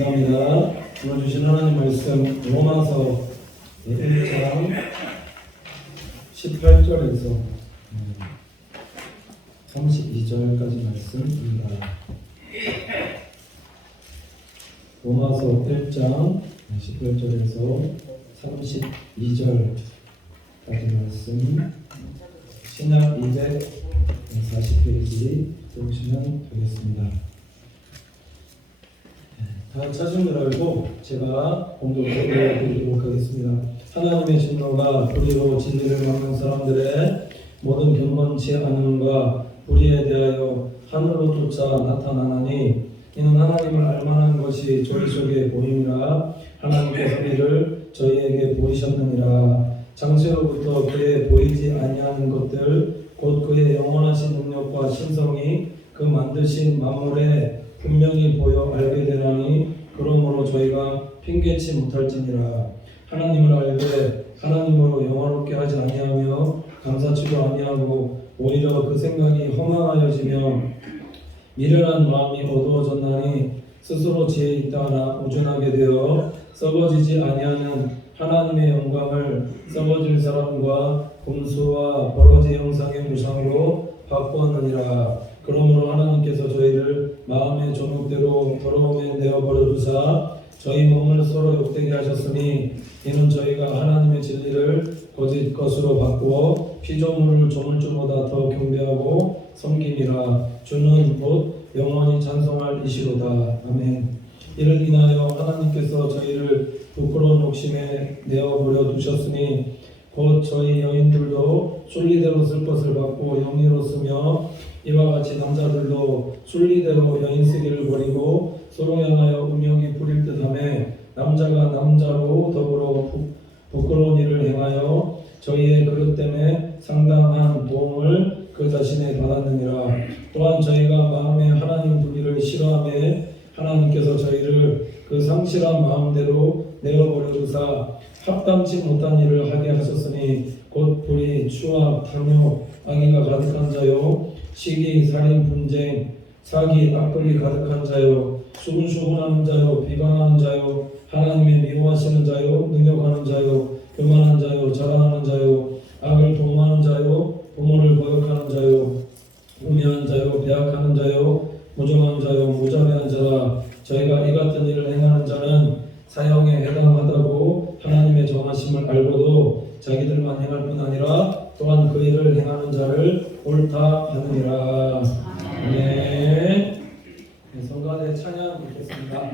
감사합니다. 오늘 주신 하나님 말씀 로마서 1장 18절에서 32절까지 말씀입니다. 로마서 1장 18절에서 32절까지 말씀 신약 240페이지 보시면 되겠습니다. 다 찾은 줄 알고 제가 공독을 드리도록 하겠습니다. 하나님의 진노가 불의로 진리를 막는 사람들의 모든 경건치 않음과 불의에 대하여 하늘로 쫓아 나타나나니 이는 하나님을 알만한 것이 저희 속에 보임이라 하나님께서 이를 저희에게 보이셨느니라. 장세로부터 그의 보이지 아니하는 것들 곧 그의 영원하신 능력과 신성이 그 만드신 만물에 분명히 보여 알게 되나니 그러므로 저희가 핑계치 못할지니라. 하나님을 알되 하나님으로 영화롭게 하지 아니하며 감사치도 아니하고 오히려 그 생각이 허망하여지며 미련한 마음이 어두워졌나니 스스로 지혜 있다하나 우준하게 되어 썩어지지 아니하는 하나님의 영광을 썩어질 사람과 금수와 버러지 형상의 우상으로 바꾸었느니라. 그러므로 하나님께서 저희를 마음의 종육대로 더러움에 내어버려 두사 저희 몸을 서로 욕되게 하셨으니 이는 저희가 하나님의 진리를 거짓 것으로 바꾸어 피조물을 조물주보다 더 경배하고 섬김이라. 주는 곧 영원히 찬송할 이시로다. 아멘. 이를 인하여 하나님께서 저희를 부끄러운 욕심에 내어버려 두셨으니 곧 저희 여인들도 순리대로 쓸 것을 받고 영리로 쓰며 이와 같이 남자들도 순리대로 여인 쓰기를 버리고 서로 향하여 음욕이 부릴 듯하며 남자가 남자로 더불어 부끄러운 일을 행하여 저희의 그릇 때문에 상당한 도움을 그 자신에 받았느니라. 또한 저희가 마음에 하나님 두기를 싫어하며 하나님께서 저희를 그 상실한 마음대로 내어버려 두사 합당치 못한 일을 하게 하셨으니 곧 불의, 추악, 탐욕, 악의가 가득한 자요 시기, 살인, 분쟁, 사기, 악독이 가득한 자요 수군수군하는 자요 비방하는 자요 하나님의 미워하시는 자요 능욕하는 자요 교만한 자요 자랑하는 자요 악을 도모하는 자요 부모를 거역하는 자요 우매한 자요 배악하는 자요 무정한 자요 무자비한 자라. 저희가 이 같은 일을 행하는 자는 사형에 해당하다고 하나님의 정하심을 알고도 자기들만 행할 뿐 아니라 또한 그 일을 행하는 자를 옳다 하느니라. 네. 성가대 찬양 듣겠습니다.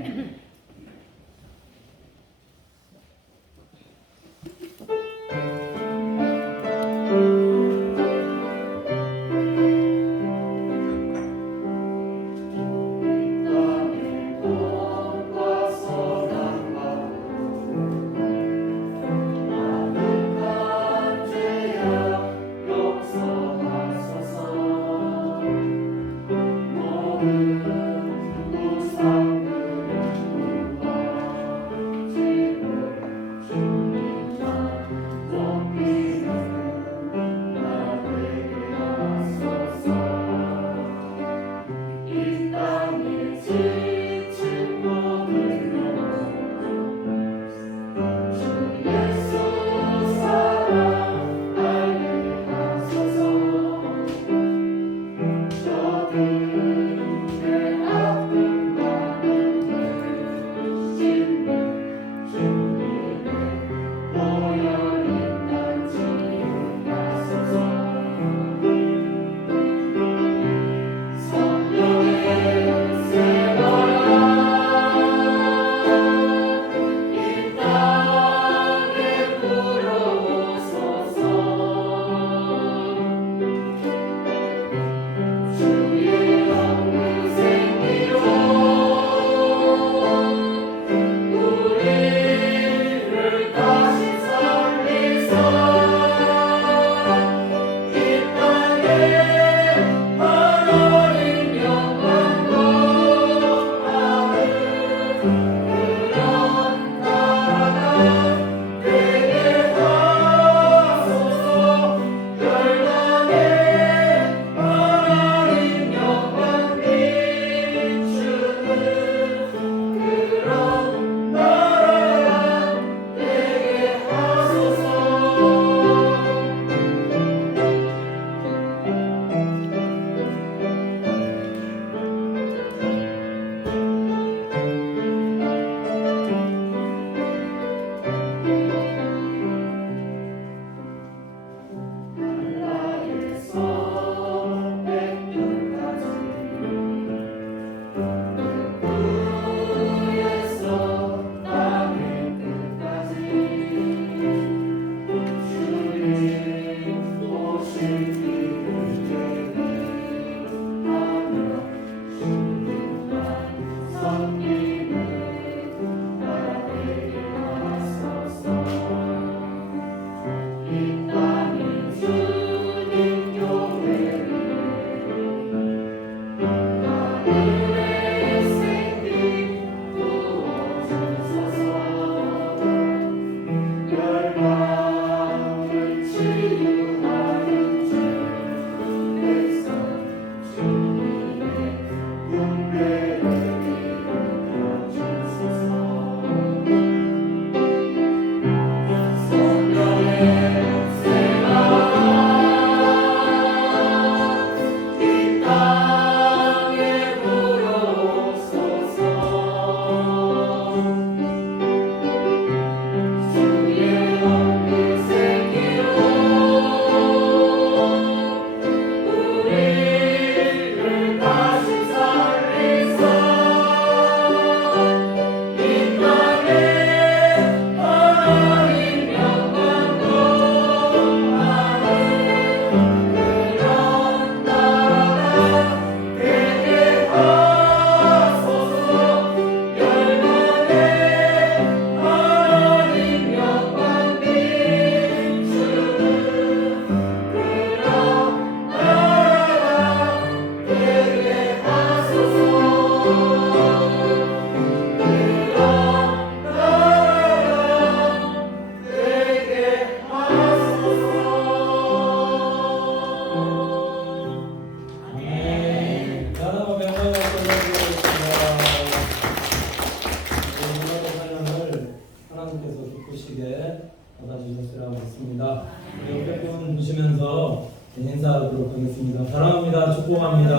예쁘시게 받아주셨으라 믿습니다. 옆에 분 보시면서 인사하도록 하겠습니다. 사랑합니다. 축복합니다.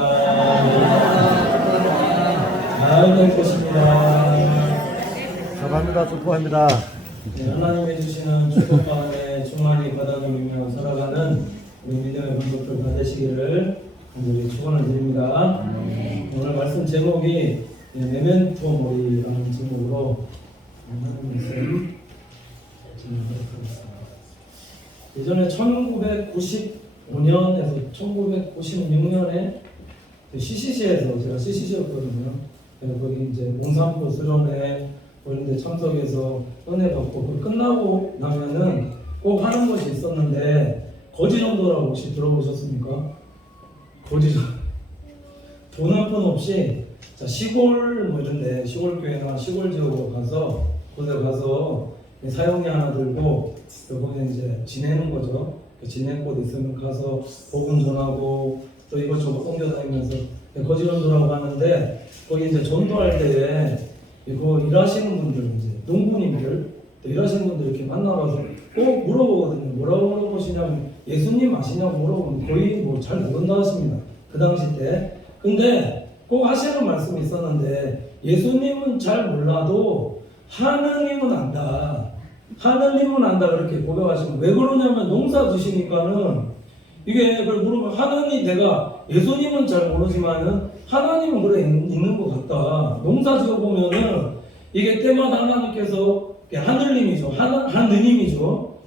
잘 될 것입니다. 감사합니다. 축복합니다. 네, 하나님이 주시는 축복 가운데 충만히 받아들이며 살아가는 우리 믿음의 분들들 받으시기를 간절히 축원을 드립니다. 오늘 말씀 제목이 메멘토 모리라는 제목으로 하나님 말씀 진행하도록 하겠습니다. 예전에 1995년에서 1996년에 CCC에서 제가 CCC였거든요. 거기 이제 몽산포 수련회 그런데 참석해서 은혜 받고 그 끝나고 나면은 꼭 하는 것이 있었는데 거지정도라고 혹시 들어보셨습니까? 거지정 돈 한 푼 없이 자, 시골 뭐 이런데 시골 교회나 시골 지역으로 가서 거기 가서 사용리 하나 들고 거기 이제 지내는 거죠. 지낼 곳 있으면 가서 복음 전하고 또 이것저것 옮겨다니면서 거지정도라고 하는데 거기 이제 전도할 때에 이거 일하시는 분들 이제 농부님들 또 일하시는 분들 이렇게 만나봐서 꼭 물어보거든요. 뭐라고 물어보시냐면 예수님 아시냐고 물어보면 거의 뭐 잘 모른다 하십니다. 그 당시 때. 근데 꼭 하시는 말씀이 있었는데 예수님은 잘 몰라도 하느님은 안다. 하느님은 안다 그렇게 고백하시면 왜 그러냐면 농사 지시니까는 이게 그걸 물으면 하느님 내가 예수님은 잘 모르지만은 하나님은 그래 있는 것 같다. 농사 지어 보면은 이게 때마다 하나님께서 하늘님이죠. 하느님이죠.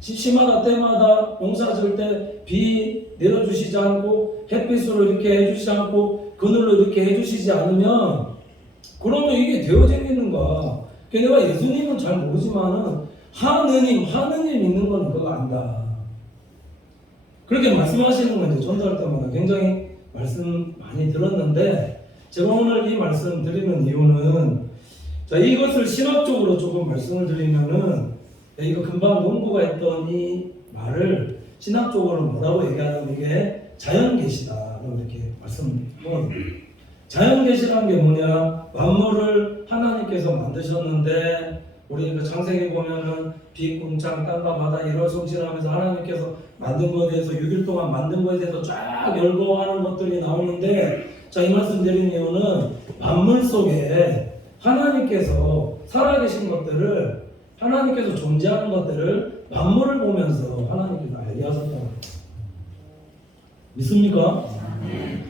시마다 때마다 농사 지을 때 비 내려주시지 않고 햇빛으로 이렇게 해주시지 않고 그늘로 이렇게 해주시지 않으면 그러면 이게 되어지겠는가? 내가 예수님은 잘 모르지만은 하느님 있는 건 그거 안다. 그렇게 말씀하시는 건 이제 전도할 때마다 굉장히 말씀 많이 들었는데 제가 오늘 이 말씀 드리는 이유는 자 이것을 신학적으로 조금 말씀을 드리면은 이거 금방 농부가 했던 이 말을 신학적으로 뭐라고 얘기하냐면 이게 자연계시다라고 이렇게 말씀하거든요. 자연계시라는 게 뭐냐? 만물을 하나님께서 만드셨는데 우리 그 창세기 보면은 빛, 궁창, 땅과 바다 이런 성질하면서 하나님께서 만든 것에 대해서 6일 동안 만든 것에 대해서 쫙 열거하는 것들이 나오는데 자 이 말씀 드린 이유는 만물 속에 하나님께서 살아계신 것들을 하나님께서 존재하는 것들을 만물을 보면서 하나님께서 알게 하셨다고 믿습니까?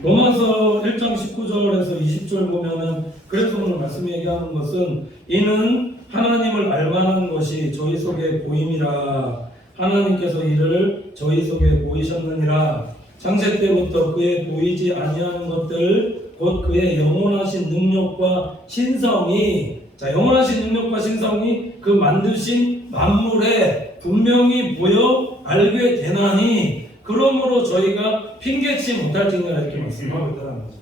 로마서 1장 19절에서 20절 보면은 그래서 오늘 말씀 얘기하는 것은 이는 하나님을 알만한 것이 저희 속에 보임이라 하나님께서 이를 저희 속에 보이셨느니라 창세 때부터 그의 보이지 아니하는 것들 곧 그의 영원하신 능력과 신성이 자 영원하신 능력과 신성이 그 만드신 만물에 분명히 보여 알게 되나니 그러므로 저희가 핑계치 못할지니라 이렇게 말씀하고 있다는 거죠.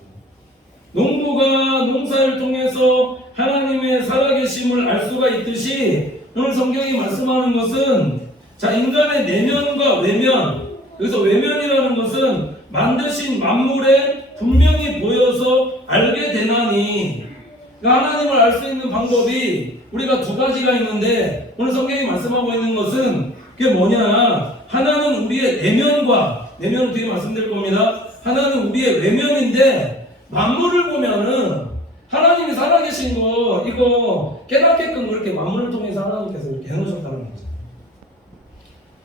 농부가 농사를 통해서 하나님의 살아계심을 알 수가 있듯이 오늘 성경이 말씀하는 것은 자 인간의 내면과 외면 여기서 외면이라는 것은 만드신 만물에 분명히 보여서 알게 되나니 그러니까 하나님을 알 수 있는 방법이 우리가 두 가지가 있는데 오늘 성경이 말씀하고 있는 것은 그게 뭐냐 하나는 우리의 내면은 뒤에 말씀드릴 겁니다. 하나는 우리의 외면인데 만물을 보면은 하나님이 살아계신 거 이거 깨닫게끔 그렇게 만물을 통해서 하나님께서 이렇게 해놓으셨다는 거죠.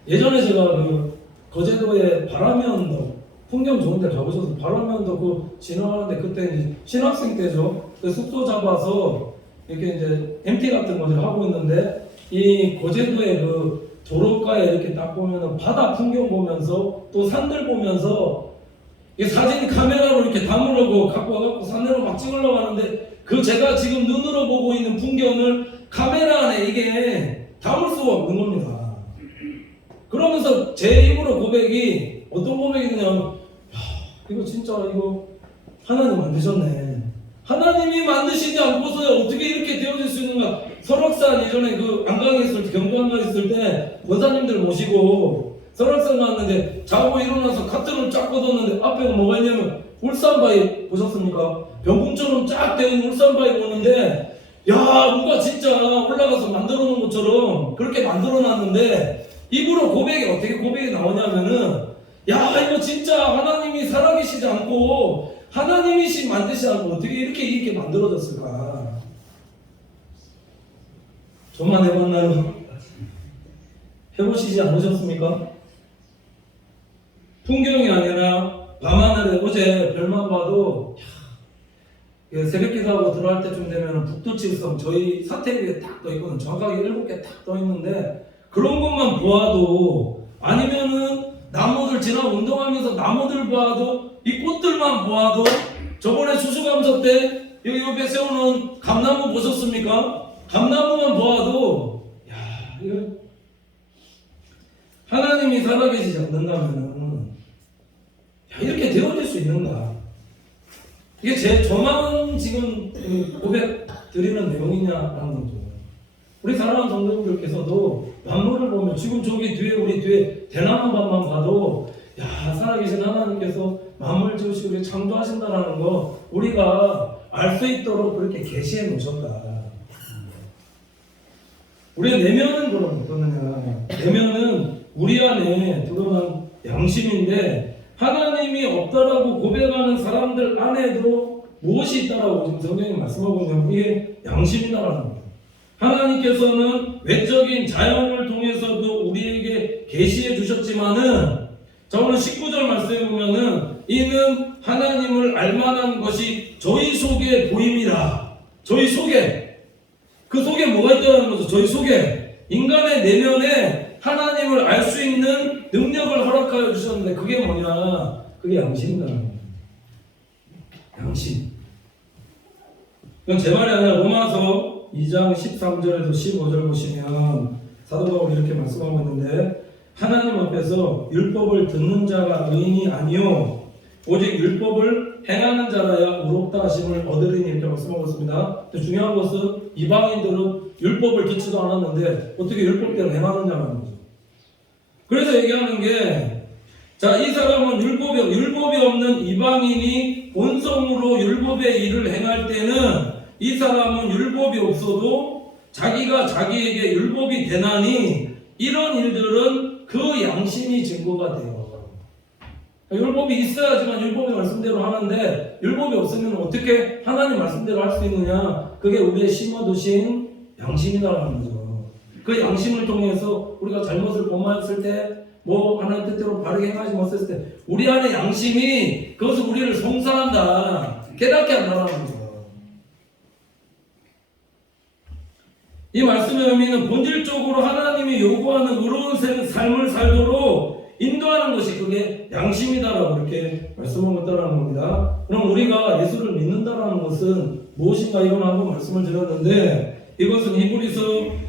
예전에 제가 그 거제도에 바람의 언덕 풍경 좋은데 가보셔서 바람의 언덕 그 지나가는데 그때 이제 신학생 때죠. 그 숙소 잡아서 이렇게 이제 MT 같은 거를 하고 있는데 이 거제도의 그 도로가에 이렇게 딱 보면은 바다 풍경 보면서 또 산들 보면서 이 사진 카메라로 이렇게 담으려고 갖고 와갖고 산으로 막 찍으려고 하는데 그 제가 지금 눈으로 보고 있는 풍경을 카메라 안에 이게 담을 수가 없는 겁니다. 그러면서 제 입으로 고백이 어떤 고백이냐면 이거 진짜 이거 하나님 만드셨네. 하나님이 만드시지 않고서 어떻게 이렇게 되어질 수 있는가. 설악산 예전에 그 안강에 있을 때 경주 안강에 있을 때 권사님들 모시고 설악산 갔는데 자고 일어나서 카트를 쫙 걷었는데 앞에 뭐가 있냐면 울산바위 보셨습니까? 병풍처럼 쫙 되어 있는 울산바위 보는데 야, 누가 진짜 올라가서 만들어 놓은 것처럼 그렇게 만들어 놨는데 입으로 고백이 어떻게 고백이 나오냐면은 야, 이거 진짜 하나님이 살아계시지 않고 하나님이시 만드시지 않고 어떻게 이렇게 만들어졌을까? 저만 해봤나요? 해보시지 않으셨습니까? 풍경이 아니라 밤하늘에 어제 별만 봐도 새벽 기도하고 들어갈 때쯤 되면 북두칠성 저희 사택에 딱 떠 있거든. 정확하게 7개 딱 떠 있는데 그런 것만 보아도 아니면은 나무들 지나 운동하면서 나무들 보아도 이 꽃들만 보아도 저번에 추수감사 때 여기 옆에 세우는 감나무 보셨습니까? 감나무만 보아도 야, 이거 하나님이 살아계시지 않는다면은 야, 이렇게 되어질 수 있는가? 이게 저만 지금 고백 드리는 내용이냐라는 거죠. 우리 사랑하는 성도님들께서도 만물을 보면 지금 저기 뒤에 우리 뒤에 대나무밭만 봐도 야, 살아계신 하나님께서 만물 지으시고 우리 창조하신다라는 거 우리가 알 수 있도록 그렇게 계시해 놓으셨다. 우리의 내면은 그럼 어떠느냐? 내면은 우리 안에 드러난 양심인데 하나님이 없다라고 고백하는 사람들 안에도 무엇이 있다라고 지금 성경이 말씀하고 있냐면 이게 양심이다라는 거예요. 하나님께서는 외적인 자연을 통해서도 우리에게 계시해 주셨지만은 자, 오늘 19절 말씀에 보면은 이는 하나님을 알만한 것이 저희 속에 보임이라. 저희 속에 그 속에 뭐가 있다는 거죠? 저희 속에 인간의 내면에 하나님을 알 수 있는 능력을 허락하여 주셨는데 그게 뭐냐? 그게 양심이라는 거예요. 양심. 이건 제 말이 아니라 로마서 2장 13절에서 15절 보시면 사도 바울이 이렇게 말씀하고 있는데 하나님 앞에서 율법을 듣는 자가 의인이 아니요 오직 율법을 행하는 자라야 의롭다 하심을 얻으리니 이렇게 말씀하고 있습니다. 중요한 것은 이방인들은 율법을 듣지도 않았는데 어떻게 율법대로 행하느냐는 거죠. 그래서 얘기하는 게 자, 이 사람은 율법이 없는 이방인이 본성으로 율법의 일을 행할 때는 이 사람은 율법이 없어도 자기가 자기에게 율법이 되나니 이런 일들은 그 양심이 증거가 돼요. 율법이 있어야지만 율법의 말씀대로 하는데 율법이 없으면 어떻게 하나님 말씀대로 할 수 있느냐? 그게 우리의 심어두신 양심이라는 거죠. 그 양심을 통해서 우리가 잘못을 범하였을 때 뭐 하나님 뜻대로 바르게 행하지 못했을 때 우리 안에 양심이 그것을 우리를 송사한다, 깨닫게 한다는 거죠. 이 말씀의 의미는 본질적으로 하나님이 요구하는 의로운 삶을 살도록 인도하는 것이 그게 양심이다라고 이렇게 말씀을 했다라는 겁니다. 그럼 우리가 예수를 믿는다라는 것은 무엇인가 이건 한번 말씀을 드렸는데 이것은 히브리서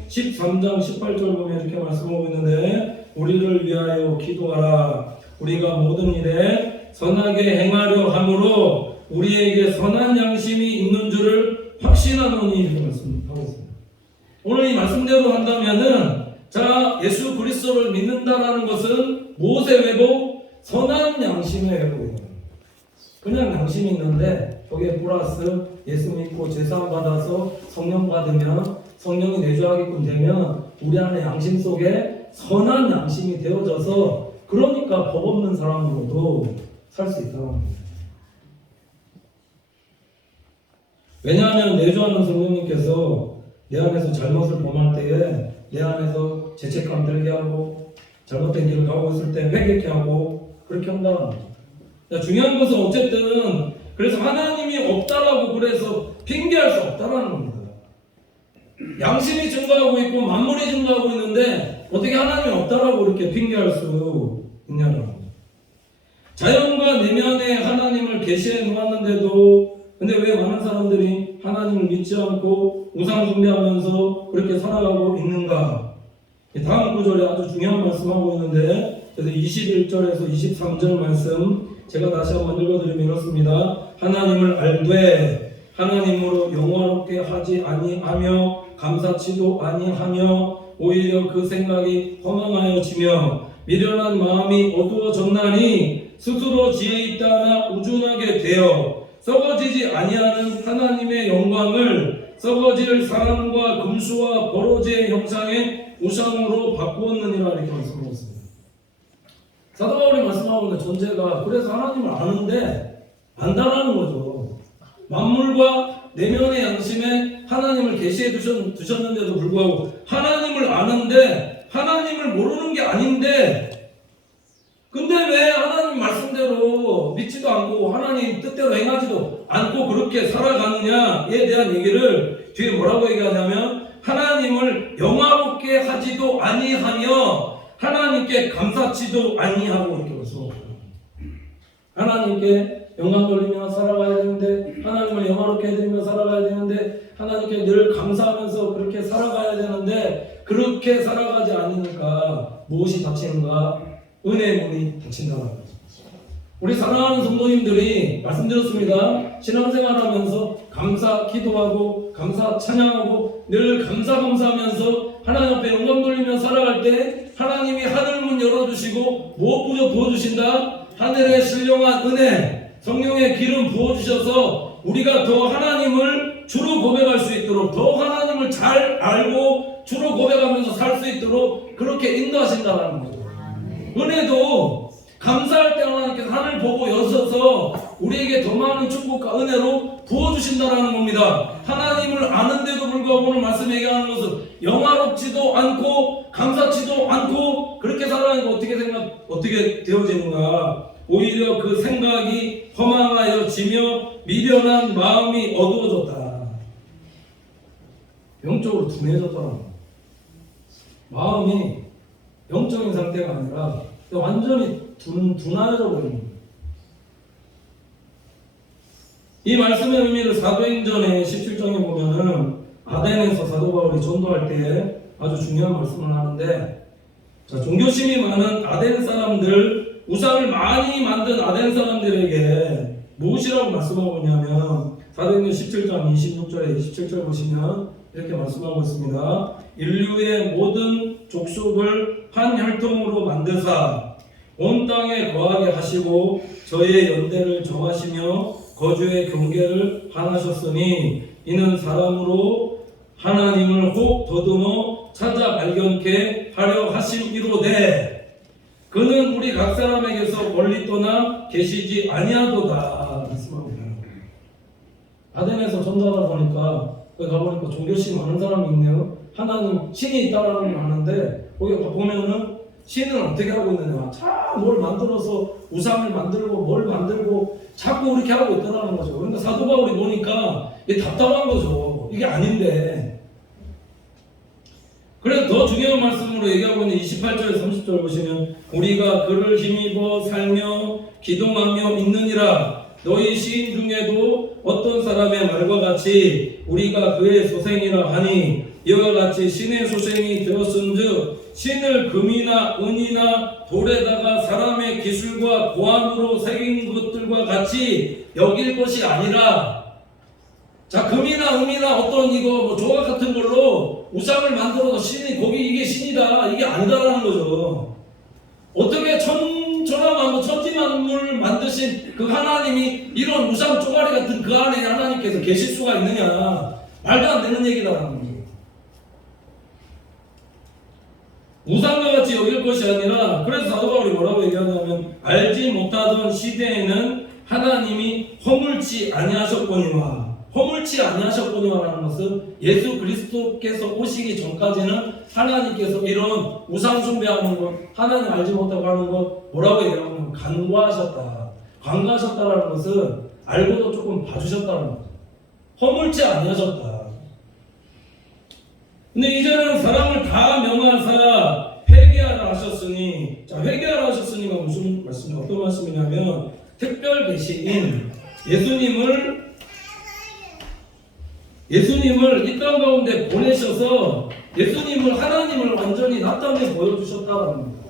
13장 18절 보면 이렇게 말씀하고 있는데 우리를 위하여 기도하라. 우리가 모든 일에 선하게 행하려 함으로 우리에게 선한 양심이 있는 줄을 확신하노니 이렇게 말씀하고 있습니다. 오늘 이 말씀대로 한다면은 자, 예수 그리스도를 믿는다라는 것은 무엇의 회복? 선한 양심의 회복이에요. 그냥 양심이 있는데 거기에 플러스 예수 믿고 제사함 받아서 성령 받으면 성령이 내주하게끔 되면 우리 안에 양심 속에 선한 양심이 되어져서 그러니까 법 없는 사람으로도 살 수 있다는 겁니다. 왜냐하면 내주하는 성령님께서 내 안에서 잘못을 범할 때에 내 안에서 죄책감 들게 하고 잘못된 길을 가고 있을 때 회개케 하고 그렇게 한다는 거죠. 중요한 것은 어쨌든 그래서 하나님이 없다라고 그래서 핑계할 수 없다라는 겁니다. 양심이 증거하고 있고 만물이 증거하고 있는데 어떻게 하나님이 없다라고 이렇게 핑계할 수 있냐는 거죠. 자연과 내면에 하나님을 계시해 놓았는데도 근데 왜 많은 사람들이 하나님을 믿지 않고 우상 숭배하면서 그렇게 살아가고 있는가? 다음 구절에 아주 중요한 말씀하고 있는데 그래서 21절에서 23절 말씀 제가 다시 한번 읽어드리면 이렇습니다. 하나님을 알되 하나님으로 영화롭게 하지 아니하며 감사치도 아니하며 오히려 그 생각이 허망하여지며 미련한 마음이 어두워졌나니 스스로 지혜 있다 하나 우준하게 되어 썩어지지 아니하는 하나님의 영광을 썩어질 사람과 금수와 버러지의 형상의 우상으로 바꾸었느니라 이렇게 말씀하고 있습니다. 사도 바울이 말씀하고 있는 존재가 그래서 하나님을 아는데 안다라는 거죠. 만물과 내면의 양심에 하나님을 계시해 두셨는데도 불구하고 하나님을 아는데 하나님을 모르는 게 아닌데 근데 왜 하나님 말씀대로 믿지도 않고 하나님 뜻대로 행하지도 않고 그렇게 살아가느냐에 대한 얘기를 뒤에 뭐라고 얘기하냐면 하나님을 영화롭게 하지도 아니하며 하나님께 감사치도 아니하고 이렇게 말씀합니다. 하나님께 영광 돌리며 살아가야 되는데 하나님을 영화롭게 해드리며 살아가야 되는데 하나님께 늘 감사하면서 그렇게 살아가야 되는데 그렇게 살아가지 않으니까 무엇이 닫히는가? 은혜의 문이 닫힌다는 거죠. 우리 사랑하는 성도님들이 말씀드렸습니다. 신앙생활하면서 감사 기도하고 감사 찬양하고 늘 감사하면서 하나님 앞에 영광 돌리며 살아갈 때 하나님이 하늘문 열어주시고 무엇보다 부어주신다. 하늘의 신령한 은혜 성령의 기름 부어주셔서 우리가 더 하나님을 주로 고백할 수 있도록 더 하나님을 잘 알고 주로 고백하면서 살 수 있도록 그렇게 인도하신다는 거죠. 은혜도 감사할 때 하나님께서 하늘 보고 여셔서 우리에게 더 많은 축복과 은혜로 부어주신다는 겁니다. 하나님을 아는데도 불구하고 오늘 말씀 얘기하는 것은 영화롭지도 않고 감사치도 않고 그렇게 살아가는 거 어떻게 되어지는가? 오히려 그 생각이 허망하여지며 미련한 마음이 어두워졌다. 영적으로 둔해졌더라. 마음이 영적인 상태가 아니라 완전히 둔하여져 버린 겁니다. 이 말씀의 의미를 사도행전의 17장에 보면은 아덴에서 사도 바울이 전도할 때 아주 중요한 말씀을 하는데 자, 종교심이 많은 아덴 사람들 우상을 많이 만든 아덴 사람들에게 무엇이라고 말씀하고 있냐면 사도행전 17장 26절에 27절 보시면 이렇게 말씀하고 있습니다. 인류의 모든 족속을 한 혈통으로 만드사 온 땅에 거하게 하시고 저의 연대를 정하시며 거주의 경계를 하나셨으니 이는 사람으로 하나님을 혹 더듬어 찾아 발견케 하려 하심이로되 그는 우리 각 사람에게서 멀리 떠나 계시지 아니하도다. 말씀합니다. 아덴에서 전도하다 보니까 거기 가보니까 종교심 많은 사람이 있네요. 하나님 신이 있다라는 걸 아는데 거기 보면은 신은 어떻게 하고 있느냐 참 뭘 만들어서 우상을 만들고 뭘 만들고 자꾸 그렇게 하고 있다는 거죠. 그러니까 사도 바울이 보니까 이게 답답한 거죠. 이게 아닌데 그래서 더 중요한 말씀으로 얘기하고 있는 28절 30절 보시면 우리가 그를 힘입어 살며 기동하며 있느니라. 너희 시인 중에도 어떤 사람의 말과 같이 우리가 그의 소생이라 하니 이와 같이 신의 소생이 되었은즉 신을 금이나 은이나 돌에다가 사람의 기술과 고안으로 새긴 것들과 같이 여길 것이 아니라 자 금이나 은이나 어떤 이거 뭐 조각 같은 걸로 우상을 만들어서 신이 거기 이게 신이다 이게 아니다라는 거죠. 어떻게 천하만물 천지만물 만드신 그 하나님이 이런 우상 쪼가리 같은 그 안에 하나님께서 계실 수가 있느냐 말도 안 되는 얘기다라는 거죠. 우상과 같이 여길 것이 아니라 그래서 사도 바울이 뭐라고 얘기하냐면 알지 못하던 시대에는 하나님이 허물지 아니하셨거니와 허물지 아니하셨거니와라는 것은 예수 그리스도께서 오시기 전까지는 하나님께서 이런 우상 숭배하는 것 하나님 알지 못하고 하는 것 뭐라고 얘기하냐면 간과하셨다. 간과하셨다라는 것은 알고도 조금 봐주셨다는 거죠. 허물지 아니하셨다. 근데 이제는 사람을 다 명하사 회개하라 하셨으니 자 회개하라 하셨으니가 무슨 말씀이냐 어떤 말씀이냐면 특별 계시인 예수님을 이 땅 가운데 보내셔서 예수님을 하나님을 완전히 나타내 보여주셨다는 겁니다.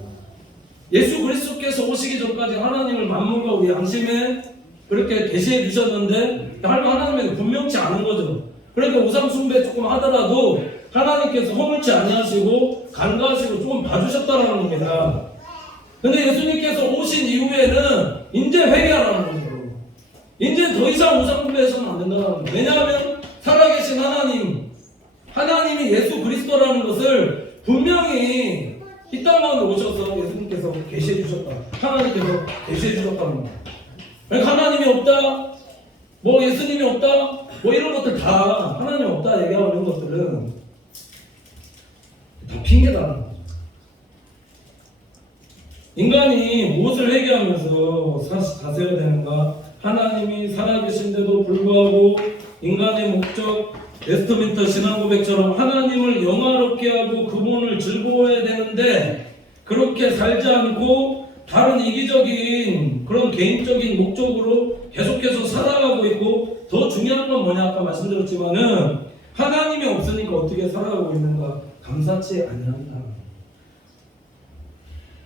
예수 그리스도께서 오시기 전까지 하나님을 만물과 우리 양심에 그렇게 계시해 주셨는데 하나님에게 분명치 않은 거죠. 그러니까 우상 숭배 조금 하더라도 하나님께서 허물지 아니하시고 간과하시고 조금 봐주셨다는 겁니다. 근데 예수님께서 오신 이후에는 이제 회개하라는 거죠. 이제 더 이상 우상 숭배해서는 안 된다는 거예요. 왜냐하면 살아계신 하나님이 예수 그리스도라는 것을 분명히 이 땅 가운데 오셔서 예수님께서 계시해 주셨다. 하나님께서 계시해 주셨다는 거예요. 그러니까 하나님이 없다, 뭐 예수님이 없다, 뭐 이런 것들 다 하나님 없다 얘기하고 이런 것들은 다 핑계다는 거죠. 인간이 무엇을 회개하면서 가세야 되는가? 하나님이 살아계신데도 불구하고 인간의 목적, 웨스트민스터 신앙고백처럼 하나님을 영화롭게 하고 그분을 즐거워해야 되는데 그렇게 살지 않고 다른 이기적인 그런 개인적인 목적으로 계속해서 살아가고 있고, 더 중요한 건 뭐냐, 아까 말씀드렸지만은 하나님이 없으니까 어떻게 살아가고 있는가? 감사치 아니한다.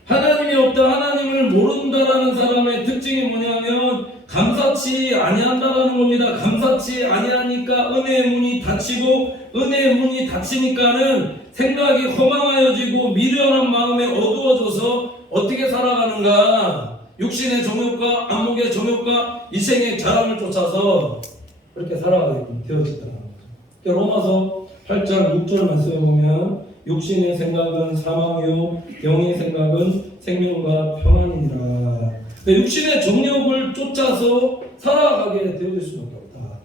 하나님이 없다, 하나님을 모른다라는 사람의 특징이 뭐냐면 감사치 아니한다라는 겁니다. 감사치 아니하니까 은혜의 문이 닫히고, 은혜의 문이 닫히니까는 생각이 허망하여지고 미련한 마음에 어두워져서 어떻게 살아가는가? 육신의 정욕과 안목의 정욕과 이생의 자랑을 쫓아서 그렇게 살아가게 되어지더라고요. 로마서 8장 6절 말씀에 보면 육신의 생각은 사망이요 영의 생각은 생명과 평안이니라. 육신의 정욕을 쫓아서 살아가게 되어질 수밖에 없다.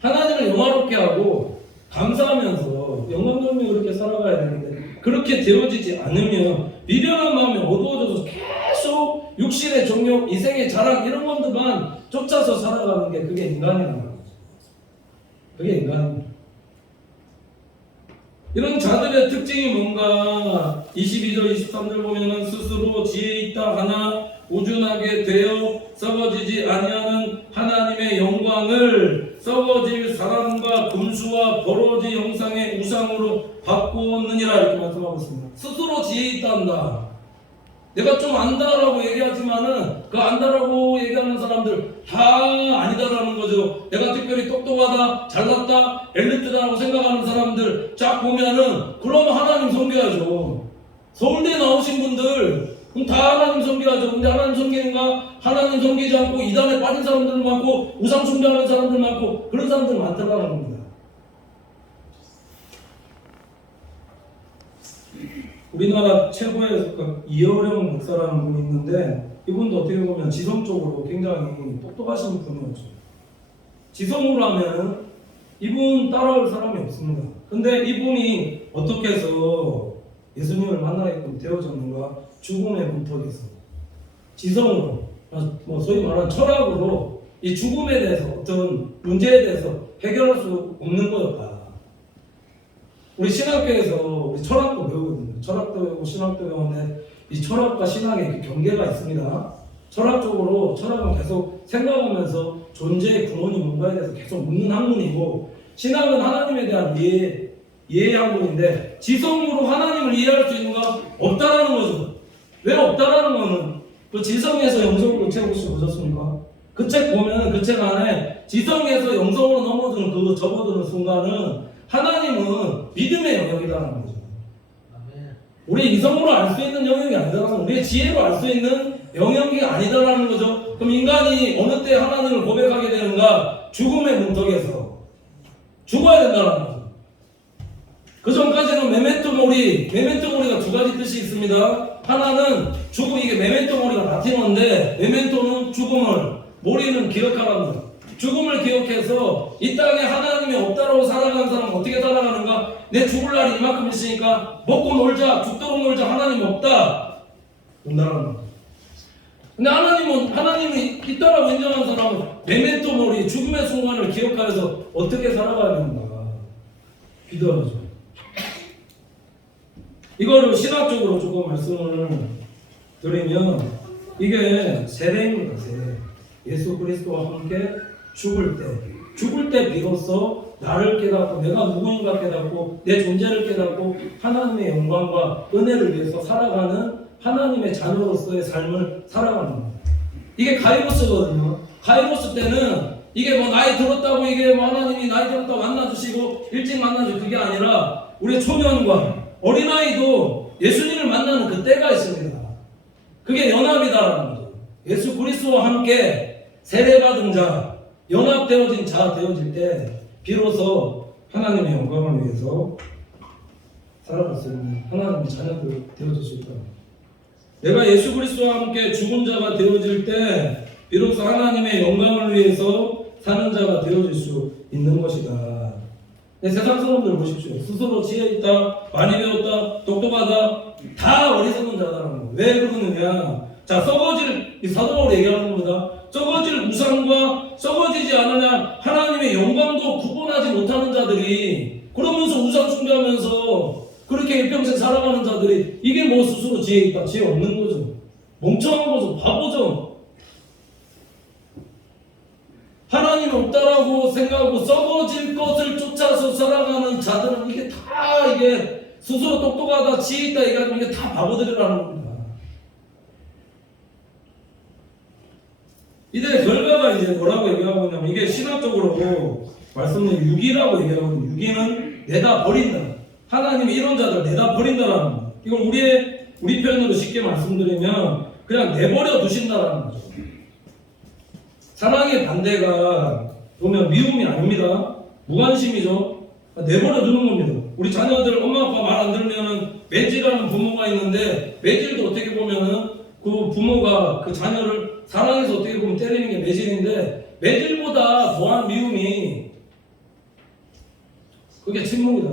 하나님을 영화롭게 하고 감사하면서 영광적으로 그렇게 살아가야 되는데 그렇게 되어지지 않으면 미련한 마음이 어두워져서 계속 육신의 정욕, 이생의 자랑 이런 것들만 쫓아서 살아가는 게 그게 인간이라는 거죠. 그게 인간입니다. 이런 자들의 특징이 뭔가 22절 23절 보면은 스스로 지혜 있다 하나 우준하게 되어 썩어지지 아니하는 하나님의 영광을 썩어질 사람과 금수와 버러지 형상의 우상으로 바꾸느니라 이렇게 말씀하고 있습니다. 스스로 지혜 있다 한다. 내가 좀 안다라고 얘기하지만은 그 안다라고 얘기하는 사람들 다 아니다라는 거죠. 내가 특별히 똑똑하다, 잘났다, 엘리트다라고 생각하는 사람들 쫙 보면은 그러면 하나님 섬겨야죠. 서울대 나오신 분들 그럼 다 하나님 섬겨야죠. 근데 하나님 섬기는가? 하나님 섬기지 않고 이단에 빠진 사람들 많고 우상 숭배하는 사람들 많고 그런 사람들 많더라는 겁니다. 우리나라 최고의 이어령 목사라는 분이 있는데 이분도 어떻게 보면 지성적으로 굉장히 똑똑하신 분이었죠. 지성으로 하면 이분 따라올 사람이 없습니다. 근데 이분이 어떻게 해서 예수님을 만나게끔 되어졌는가? 죽음의 문턱에서 지성으로, 뭐 소위 말하는 철학으로 이 죽음에 대해서 어떤 문제에 대해서 해결할 수 없는 거였다. 우리 신학교에서 우리 철학도 배우거든요. 철학도 배우고 신학도 배우는데 이 철학과 신학의 경계가 있습니다. 철학적으로 철학은 계속 생각하면서 존재의 근원이 뭔가에 대해서 계속 묻는 학문이고, 신학은 하나님에 대한 이해의 학문인데 지성으로 하나님을 이해할 수 있는가? 없다라는 거죠. 왜 없다라는 거는 그 지성에서 영성으로 책 혹시 보셨습니까? 그 책 보면 그 책 안에 지성에서 영성으로 넘어지는 그 접어드는 순간은 하나님은 믿음의 영역이라는 거죠. 우리 이성으로 알 수 있는 영역이 아니다라는, 우리의 지혜로 알 수 있는 영역이 아니다라는 거죠. 그럼 인간이 어느 때 하나님을 고백하게 되는가? 죽음의 문턱에서 죽어야 된다는 거죠. 그 전까지는 메멘토 모리가 두 가지 뜻이 있습니다. 하나는 죽음, 이게 메멘토 모리가 라틴어인데 메멘토는 죽음을, 모리는 기억하라는 거. 죽음을 기억해서 이 땅에 하나님이 없다라고 살아가는 사람은 어떻게 살아가는가? 내 죽을 날이 이만큼 있으니까 먹고 놀자, 죽도록 놀자, 하나님 없다. 온다라는 거. 근데 하나님이 있다라고 인정하는 사람은 메멘토 모리, 죽음의 순간을 기억하면서 어떻게 살아가야 되는가? 기도하죠. 이거를 신학적으로 조금 말씀을 드리면 이게 세례입니다. 세례. 예수 그리스도와 함께 죽을 때 비로소 나를 깨닫고 내가 누구인가 깨닫고 내 존재를 깨닫고 하나님의 영광과 은혜를 위해서 살아가는 하나님의 자녀로서의 삶을 살아가는 겁니다. 이게 가이로스거든요. 가이로스 때는 이게 뭐 나이 들었다고 이게 뭐 하나님이 나이 들었다고 만나주시고 일찍 만나주고 그게 아니라 우리 초년과 어린아이도 예수님을 만나는 그 때가 있습니다. 그게 연합이다라는 거죠. 예수 그리스도와 함께 세례받은 자, 연합되어진 자 되어질 때 비로소 하나님의 영광을 위해서 살아갈 수 있는 하나님의 자녀들 되어질 수 있다. 내가 예수 그리스도와 함께 죽은 자가 되어질 때 비로소 하나님의 영광을 위해서 사는 자가 되어질 수 있는 것이다. 세상 사람들 보십시오. 스스로 지혜 있다, 많이 배웠다, 똑똑하다, 다 어리석은 자다라는 거. 왜 그러느냐? 자, 썩어질, 이 사도 바울이 얘기하는 겁니다. 썩어질 우상과 썩어지지 않으냐 하나님의 영광도 구분하지 못하는 자들이, 그러면서 우상 숭배하면서 그렇게 일평생 살아가는 자들이, 이게 뭐 스스로 지혜 있다, 지혜 없는 거죠. 멍청한 거죠. 바보죠. 하나님 없다라고 생각하고 썩어질 것을 쫓아서 살아가는 자들은 이게 다 이게 스스로 똑똑하다, 지혜 있다 얘기하면 이게 다 바보들이라는 겁니다. 이제 결과가 이제 뭐라고 얘기하고 있냐면, 이게 신학적으로 말씀은 유기라고 얘기하거든요. 유기는 내다 버린다. 하나님이 이런 자들 내다 버린다라는 거. 이걸 우리 표현으로 쉽게 말씀드리면 그냥 내버려 두신다라는 거죠. 사랑의 반대가 보면 미움이 아닙니다. 무관심이죠. 내버려 두는 겁니다. 우리 자녀들 엄마 아빠 말 안 들으면은 매질하는 부모가 있는데, 매질도 어떻게 보면은 그 부모가 그 자녀를 사랑해서 어떻게 보면 때리는 게 매질인데, 매질보다 더한 미움이 그게 침묵이다.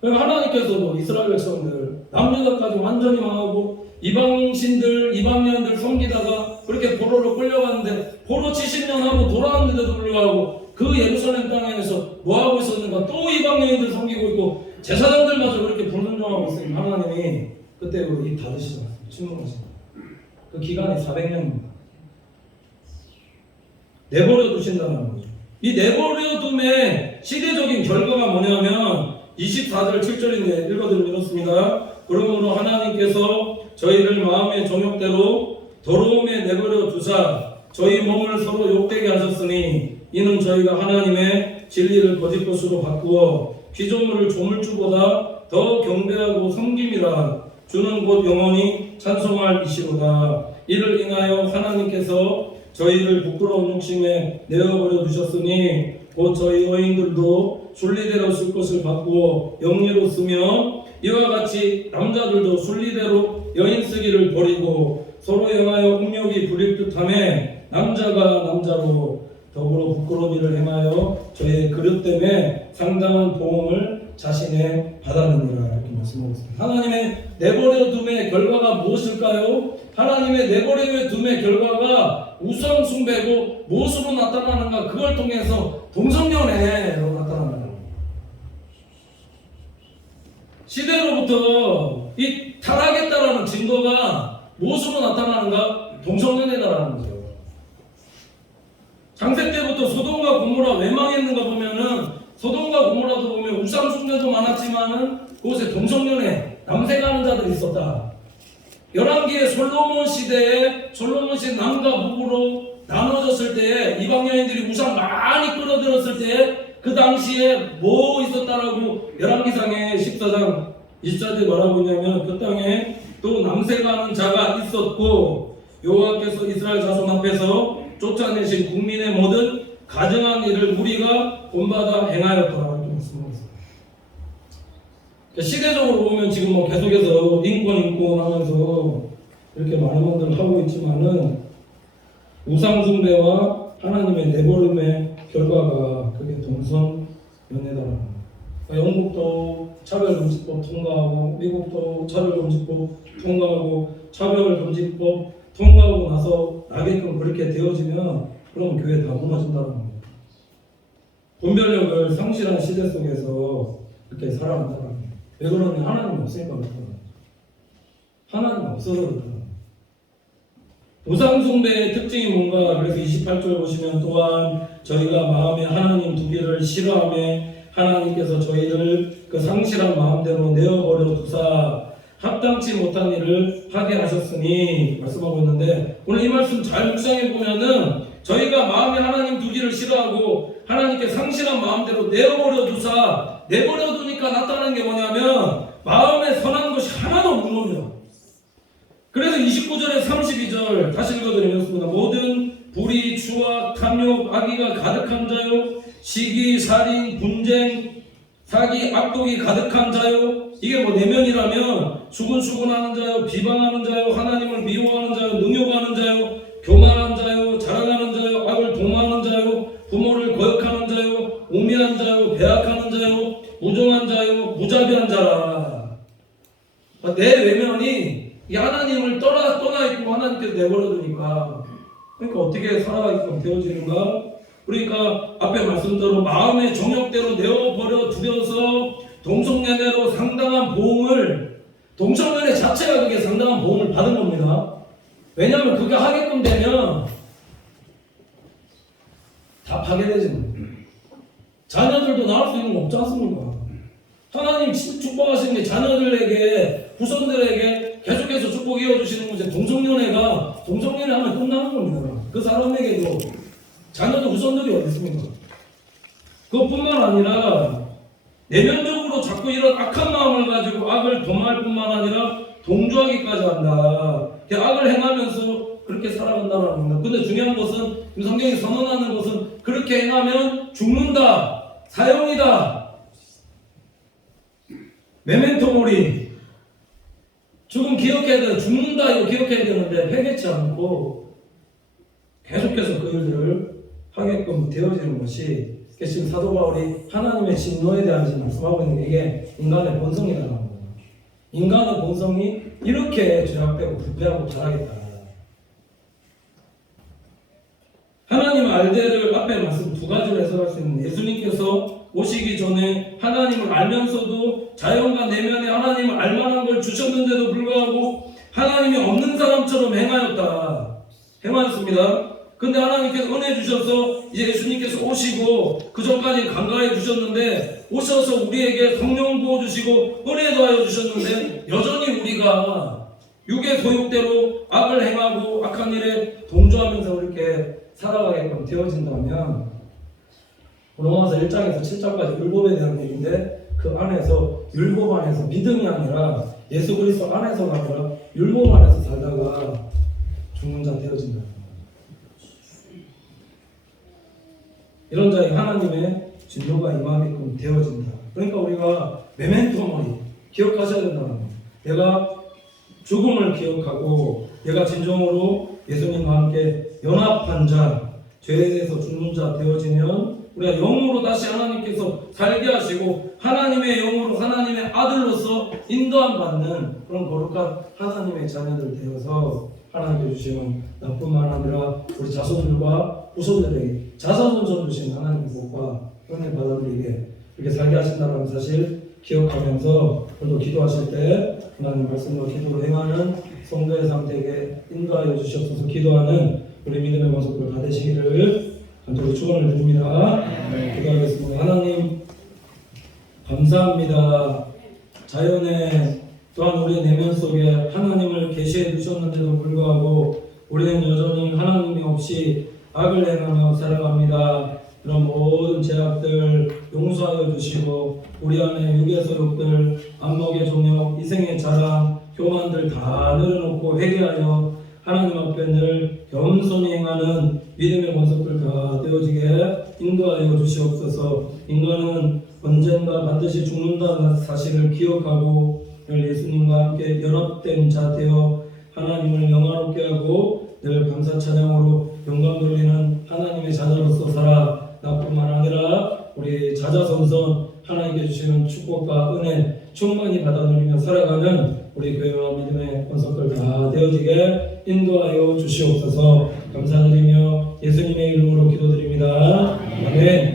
그러니까 하나님께서도 이스라엘 백성들 남유다까지 완전히 망하고 이방신들, 이방년들 섬기다가 그렇게 포로로 끌려갔는데, 포로 70년 하고 돌아왔는데도 불구하고 그 예루살렘 땅에서 뭐 하고 있었는가? 또 이방년들 섬기고 있고 제사장들마저 그렇게 불순종하고 있으니까 하나님이 그때 입 닫으시잖아요. 침묵하시잖아요. 그 기간이 400년입니다. 내버려 두신다는 거죠. 이 내버려 둠의 시대적인 결과가 뭐냐면 24절 7절인데 읽어드리겠습니다. 그러므로 하나님께서 저희를 마음의 정욕대로 더러움에 내버려 두사 저희 몸을 서로 욕되게 하셨으니, 이는 저희가 하나님의 진리를 거짓 것으로 바꾸어 피조물을 조물주보다 더 경배하고 섬김이라. 주는 곧 영원히 찬송할 이시로다. 이를 인하여 하나님께서 저희를 부끄러운 욕심에 내어버려 두셨으니 곧 저희 여인들도 순리대로 쓸 것을 바꾸어 영리로 쓰며, 이와 같이 남자들도 순리대로 여인 쓰기를 버리고 서로 행하여 음욕이 부릴 듯하며 남자가 남자로 더불어 부끄러운 일을 행하여 저의 그릇 때문에 상당한 보응을 자신의 받았느니라. 이렇게 말씀하고 있습니다. 하나님의 내버려 둠의 결과가 무엇일까요? 하나님의 내버려 둠의 결과가 우상 숭배고, 무엇으로 나타나는가? 그걸 통해서 동성연애로 나타납니다. 시대로부터 이 타락했다라는 증거가 무엇으로 나타나는가? 동성연애다라는 거죠. 창세 때부터 소돔과 고모라 왜 망했는가 보면은, 소돔과 고모라도 보면 우상 숭배도 많았지만은 그곳에 동성연애, 남색하는 자들이 있었다. 열왕기의 솔로몬 시대에 솔로몬 시 남과 북으로 나눠졌을 때에 이방 여인들이 우상 많이 끌어들였을 때에 그 당시에 뭐 있었다라고 열왕기상의 14장 24절에 말하고 있냐면, 그 땅에 또 남색하는 자가 있었고 여호와께서 이스라엘 자손 앞에서 쫓아내신 국민의 모든 가증한 일을 우리가 본받아 행하였더라. 이렇게 말씀하셨습니다. 시대적으로 보면 지금 뭐 계속해서 인권 하면서 이렇게 많은 분들 하고 있지만은 우상 숭배와 하나님의 내버림의 결과가 그게 동성연애다라는 거예요. 영국도 차별금지법 통과하고, 미국도 차별금지법 통과하고, 차별금지법 통과하고 나서 나게끔 그렇게 되어지면 그럼 교회 다 무너진다는 거예요. 분별력을 상실한 시대 속에서 그렇게 살아간다는 거예요. 왜 그러냐? 하나님 없으니까 그렇다는 거예요. 하나님 없어서 그렇다는 거예요. 우상 숭배의 특징이 뭔가? 그래서 28절 보시면, 또한 저희가 마음에 하나님 두기를 싫어하며 하나님께서 저희를 그 상실한 마음대로 내어버려 두사 합당치 못한 일을 하게 하셨으니 말씀하고 있는데, 오늘 이 말씀 잘 묵상해 보면은 저희가 마음에 하나님 두기를 싫어하고 하나님께 상실한 마음대로 내어버려 두사, 내버려 두니까 나타나는 게 뭐냐면 마음에 선한 것이 하나도 없는 겁니다. 그래서 29절에 32절 다시 읽어드리겠습니다. 모든 불의, 추악, 탐욕, 악의가 가득한 자요, 시기, 살인, 분쟁, 사기, 악독이 가득한 자요. 이게 뭐 내면이라면 수근수근하는 자요, 비방하는 자요, 하나님을 미워하는 자요, 능욕하는 자요, 교만한 자요, 자랑하는 자요, 악을 도모하는 자요, 부모를 거역하는 자요, 우매한 자요, 배악하는 자요, 무정한 자요, 무자비한 자라. 내 외면이 이 하나님을 떠나 있고 하나님께서 내버려두니까, 그러니까 어떻게 살아가게끔 되어지는가? 그러니까 앞에 말씀대로 마음의 정욕대로 내어버려 두려서 동성연애로 상당한 보응을, 동성연애 자체가 그게 상당한 보응을 받은 겁니다. 왜냐하면 그게 하게끔 되면 다 파괴되지. 자녀들도 낳을 수 있는 거 없지 않습니까? 하나님 축복하시는 게 자녀들에게, 후손들에게 계속해서 축복 이어주시는 문제. 동성연애 하면 끝나는 겁니다. 그 사람에게도 자녀도 후손들이 어디 있습니까? 그것뿐만 아니라 내면적으로 자꾸 이런 악한 마음을 가지고 악을 도모할 뿐만 아니라 동조하기까지 한다. 악을 행하면서 그렇게 살아간다는 겁니다. 근데 중요한 것은, 성경이 선언하는 것은 그렇게 행하면 죽는다, 사형이다, 메멘토 모리, 죽음 기억해야 돼, 죽는다 이거 기억해야 되는데 회개치 않고 계속해서 그 일들을 하게끔 되어지는 것이, 지금 사도 바울이 하나님의 진노에 대한 지금 말씀하고 있는 게 이게 인간의 본성이라는 겁니다. 인간의 본성이 이렇게 죄악되고 부패하고 자라겠다. 하나님의 알되를 앞에 말씀 두 가지로 해석할 수 있는, 예수님께서 오시기 전에 하나님을 알면서도 자연과 내면에 하나님을 알만한 걸 주셨는데도 불구하고 하나님이 없는 사람처럼 행하였습니다. 근데 하나님께서 은혜 주셔서 이제 예수님께서 오시고 그 전까지 간과해 주셨는데, 오셔서 우리에게 성령 부어주시고 은혜 더하여 주셨는데 여전히 우리가 육의 소욕대로 악을 행하고 악한 일에 동조하면서 이렇게 살아가게끔 되어진다면, 로마서 1장에서 7장까지 율법에 대한 얘기인데, 그 안에서, 율법 안에서 믿음이 아니라 예수 그리스도 안에서가 아니라 율법 안에서 살다가 죽는 자 되어진다. 이런 자에 하나님의 진노가 임하게끔 되어진다. 그러니까 우리가 메멘토 모리 기억하셔야 된다는 겁니다. 내가 죽음을 기억하고 내가 진정으로 예수님과 함께 연합한 자, 죄에 대해서 죽는 자 되어지면 우리가 영으로 다시 하나님께서 살게 하시고 하나님의 영으로 하나님의 아들로서 인도함 받는 그런 거룩한 하나님의 자녀들 되어서 하나님께 주시는 나뿐만 아니라 우리 자손들과 후손들에게 자사손손 주신 하나님의 복과 은혜 받아들이게 그렇게 살게 하신다는 사실 기억하면서 오늘도 기도하실 때 하나님 말씀과 기도를 행하는 성도의 상태에게 인도하여 주시옵소서. 기도하는 우리 믿음의 모습들 다 되시기를 간절히 축원을 드립니다. 기도하겠습니다. 하나님 감사합니다. 자연에 또한 우리의 내면 속에 하나님을 계시해 주셨는데도 불구하고 우리는 여전히 하나님이 없이 악을 행하며 살아갑니다. 그런 모든 죄악들 용서하여 주시고 우리 안에 육의 소욕들, 안목의 종욕, 이생의 자랑, 교만들 다 내려놓고 회개하여 하나님 앞에 늘 겸손히 행하는 믿음의 모습들 다 되어지게 인도하여 주시옵소서. 인간은 언젠가 반드시 죽는다는 사실을 기억하고 늘 예수님과 함께 연합된 자 되어 하나님을 영화롭게 하고 늘 감사 찬양으로 영광 돌리는 하나님의 자녀로서 살아 나뿐만 아니라 우리 자자손손 하나님께 주시는 축복과 은혜 충만히 받아 누리며 살아가는 우리 교회와 믿음의 권속들 다 되어지게 인도하여 주시옵소서. 감사드리며 예수님의 이름으로 기도드립니다. 아멘.